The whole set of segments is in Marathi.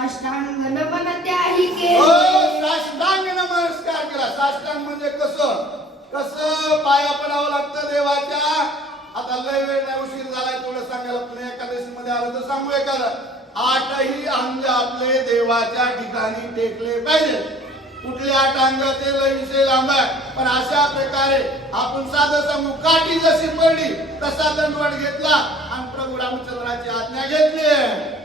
साष्टांग नमन त्याही केले. साष्टांग नमस्कार करा साष्टांग म्हणजे कसं? कसं पाया पडावं लागतं देवाच्या? आता लय वेळ नाही उशीर झालाय थोडं सांगायला पुणे एकादशी मध्ये आलं तर सांगू एखाद. आठही अंग आपले देवाच्या ठिकाणी टेकले पाहिजे. कुठले आठ अंग ते लय विषय लांब आहे. पण अशा प्रकारे आपण साधं सांगू काठी जशी पडली तसा दंडवड घेतला आणि प्रभू रामचंद्राची आज्ञा घेतली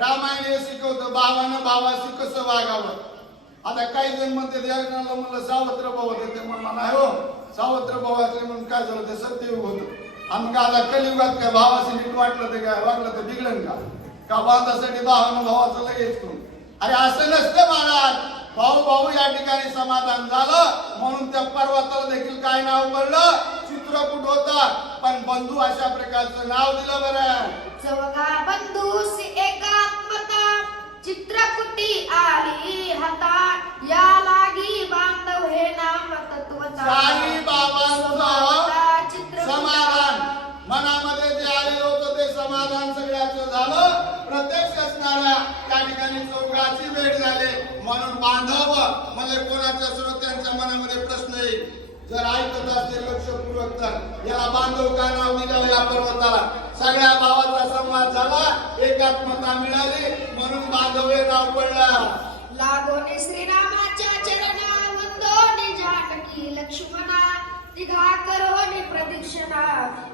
रामायण हे शिकवतं भावानं भावाशी कसं वागावं? आता काही जण म्हणते देवनाला म्हणलं सावत्र भाव ते म्हणलं नाही हो. सावत्र भाव असले म्हणून काय झालं? ते सत्ययुग होतं. आणि का आता कलियुगात काय भावाशी नीट वाटलं ते काय? वागलं तर बिघडन का? का बांधासाठी भावानं भावाचं लगेच करून अरे असं नसतं महाराज. भाऊ भाऊ या ठिकाणी समाधान झालं म्हणून त्या पर्वताला देखील काय नाव पडलं? चित्रकूट होता. पण बंधू अशा प्रकारचं नाव दिलं बरं. बंधू एका सगळ्याचं झालं. प्रत्यक्ष असणाऱ्या त्या ठिकाणी चौघाची भेट झाली. म्हणून बांधव म्हणजे कोणाच्या श्रोत्यांच्या मनामध्ये प्रश्न येईल. जर ऐकत असते लक्षपूर्वक तर. याला बांधव का नाव दिलं या पर्वताला? सगळ्या भावाचा संवाद झाला. एकात्मता मिळाली. म्हणून बांधव हे नाव पडलं. लागोने श्रीरामाच्या चरणा वंदोने जानकी लक्ष्मणा. तिघा करोने प्रदक्षिणा.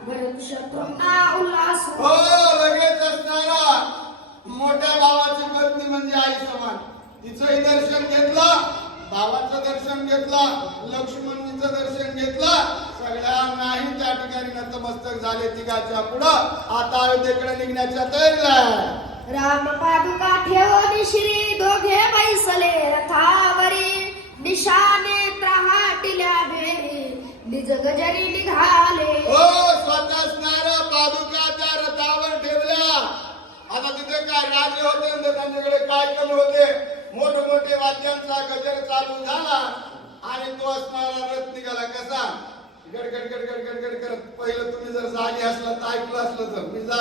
भरत शत्रुंना उल्हास हो लगेच असणारा मोठ्या भावाची पत्नी म्हणजे आई समान तिचंही दर्शन घेतलं भावाचं दर्शन घेतलं लक्ष्मणजीचं दर्शन घेतलं. सगळ्यांनाही त्या ठिकाणी नतमस्तक झाले तिघाच्या पुढं. आता अयोध्येकडे निघण्याच्या तयारीला. राम पादुका ठेवोनी श्री दोघे बैसले रथावरी. निशाने त्राहाटिल्या भेरी निज गजरी निघाले. हो स्वतः असणाऱ्या पादुका त्या रथावर ठेवल्या. आता तिथे काय राजे होते त्यांच्याकडे काय कमी होते? वाद्यांचा गजर चालू झाला आणि तो असणारा रथ निघाला कसा? गडगड गडगड गडगड करत. पहिलं तुम्ही जर जागे असला तर ऐकलं असलं तर मी